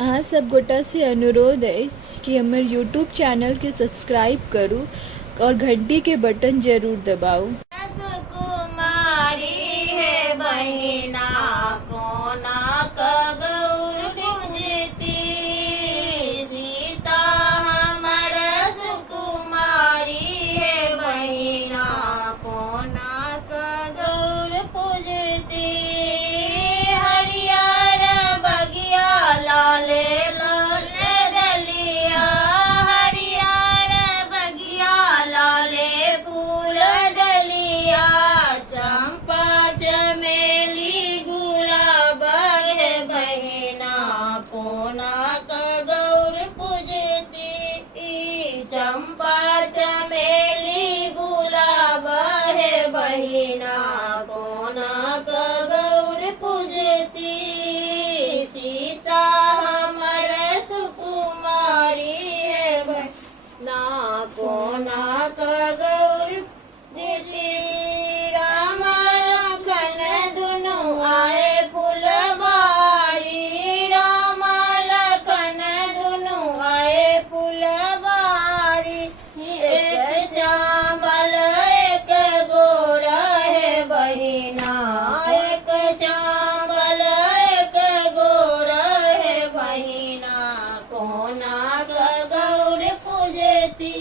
अहाँ सब गोटा से अनुरोध है कि हमर यूट्यूब चैनल के सब्सक्राइब करू और घंटी के बटन जरूर दबाऊ। सुकुमारी है बहिना कोना कगौर पूजती सीता हमर सुकुमारी है बहिना कोना कगौर पूजती हरियर बगिया लाले लाले डलिया हरियर बगिया लाले फूल डलिया चंपा चमेली गुलाब है बहिना कोना कगौर पूजती चंपा चमेली गुलाब है बहिना कोना कगौर पूजती सीता हमर सुकुमारी है बहिना कोना कगौर पूजती राम लखन दुनु आए फुलवारी राम लखन दुनु आए फुलवारी एक श्यामल एक गोरा है बहिना एक श्यामल एक गोरा है बहिना कोना कगौर पूजती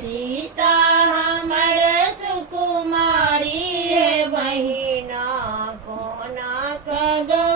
सीता हमर सुकुमारी है बहिना कोना कगौर